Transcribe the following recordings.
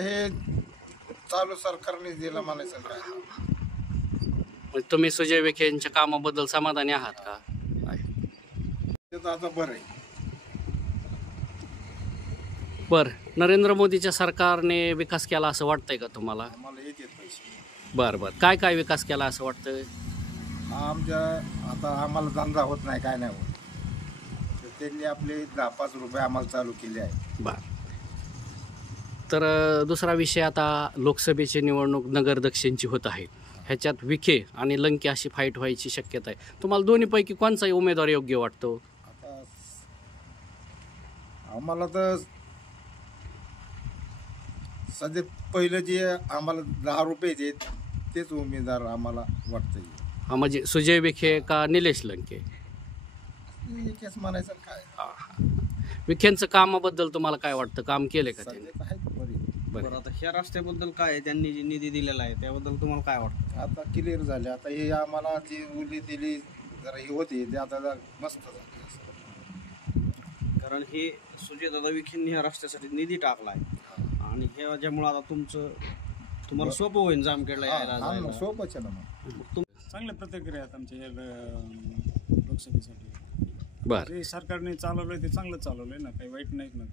आता हे चालू सरकारने दिलं म्हणायचं काय. म्हणजे तुम्ही सुजय विखे यांच्या कामाबद्दल समाधानी आहात का? ते तर आता बरं आहे. बरं, नरेंद्र मोदीच्या सरकारने विकास केला असं वाटतंय का तुम्हाला? आम्हाला येतात पैसे. बरं बरं, काय काय विकास केला असं वाटतंय? आमच्या आता आम्हाला धंदा होत नाही, काय नाही होत, तर त्यांनी आपले 10-5 रुपये आम्हाला चालू केले आहे. बरं, तर दुसरा विषय, आता लोकसभेची निवडणूक नगर दक्षिणची होत आहे. ह्याच्यात विखे आणि लंके अशी फाईट व्हायची शक्यता आहे. तुम्हाला दोन्हीपैकी कोणचाही उमेदवार योग्य वाटतो? आता आम्हाला तर सध्या पहिलं जे आम्हाला 10 रुपये देत तेच उमेदवार आम्हाला वाटतं. हा, म्हणजे सुजय विखे का निलेश लंके? एकच म्हणायचं काय. विखेंचं कामाबद्दल तुम्हाला काय वाटतं? काम केले का त्यांनी? सध्या आहेत बरी. बरं, आता ह्या रस्त्याबद्दल काय आहे, त्यांनी जी निधी दिलेला आहे त्याबद्दल तुम्हाला काय वाटतं? आता क्लिअर झाले. आता हे आम्हाला जी उली दिली जरा ही होती ते आता जरा मस्त झाली. कारण हे सुजयदादा विखेंनी ह्या रस्त्यासाठी निधी टाकला आहे आणि ह्याच्यामुळे आता तुम्हाला सोपं होईल जामखेडला यायला जायला. सोपंच आहे ना. मग चांगल्या प्रतिक्रिया आहेत आमच्या या लोकसभेसाठी. बरं जे सरकारने चालवलंय ते चांगलं चालवलंय ना, काही वाईट नाहीत ना.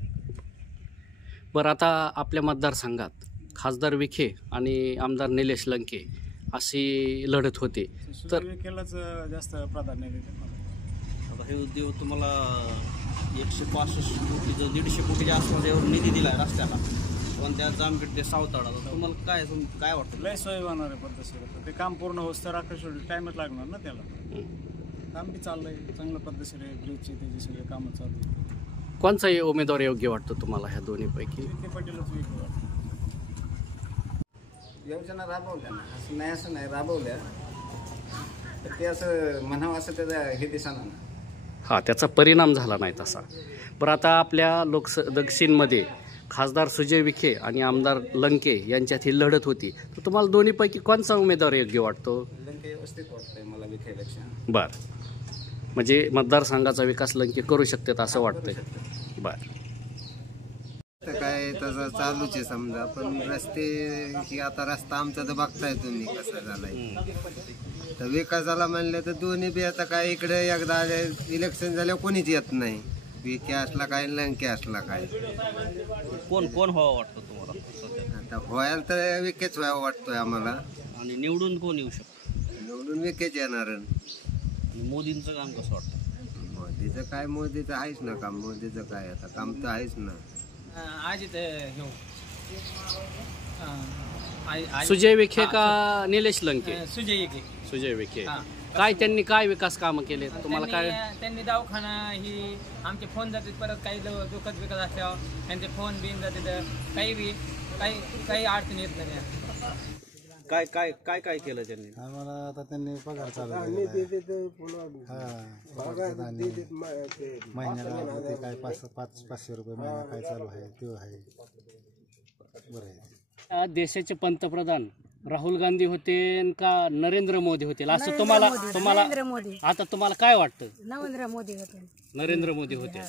बरं, आता आपल्या मतदारसंघात खासदार विखे आणि आमदार निलेश लंके अशी लढत होते, तर विखेलाच जास्त प्राधान्य देते मला. आता हे उद्योग तुम्हाला 165 कोटीचं 150 कोटीच्या आसपास एवढं निधी दिला आहे रस्त्याला, पण त्या जामखेड ते सावताळा, तुम्हाला काय वाटतं? लय सोय होणार आहे पद्धतशीर. ते काम पूर्ण होस तर टाइमच लागणार ना त्याला. काम बी चाललंय चांगल्या पद्धतशीर आहे. ब्रिजची त्याची सगळे कामं चालू आहेत. कोणचाही उमेदवार योग्य वाटतो तुम्हाला ह्या दोन्हीपैकी? विखे पाटीलच वेगळं वाटतं. योजना राबवल्या ना, असं नाही राबवल्या, तर ते असं म्हणावं असं त्याचा हे दिसणार ना. हा, त्याचा परिणाम झाला नाही तसा. बरं, आता आपल्या दक्षिणमध्ये खासदार सुजय विखे आणि आमदार लंके यांच्यात ही लढत होती, तर तुम्हाला दोन्हीपैकी कोणचा उमेदवार योग्य वाटतो? लंके व्यवस्थित वाटतंय मला विखेपेक्षा. बरं, म्हणजे मतदारसंघाचा विकास लंके करू शकतात असं वाटतंय. बरं, काय तसं चालूच आहे समजा, पण रस्ते की आता रस्ता आमचा तर बघताय तुम्ही कसा झालाय. तर विकासाला म्हणलं तर दोन्ही बी आता काय इकडे एकदा इलेक्शन झाल्यावर कोणीच येत नाही. विखे असला काय लंके असला काय. कोण व्हावं वाटतं तुम्हाला सध्या? आता व्हायला तर विखेच व्हावं वाटतोय आम्हाला. आणि निवडून कोण येऊ शकतो? निवडून विखेच येणार. मोदींचं काम कसं वाटतं? मोदीचं काय, मोदीचं आहेच ना काम. मोदीचं काय आता काम तर आहेच ना. सुजय विखे का निलेश लंके? सुजय विखे. काय त्यांनी काय विकास कामं केले तुम्हाला काय? त्यांनी दवाखाना ही आमचे फोन जातात, परत काही दुखत विकत असल्यावर त्यांचे फोन बिन जाते, काही अडचण येत नाही. काय केलं त्यांनी? आम्हाला आता त्यांनी पगार चालू महिन्याला ते काय 500 रुपये महिना काय चालू आहे ते आहे. बरं आहे. देशाचे पंतप्रधान राहुल गांधी होते का नरेंद्र मोदी होते असं तुम्हाला आता तुम्हाला काय वाटतं? नरेंद्र मोदी होते. नरेंद्र मोदी होते.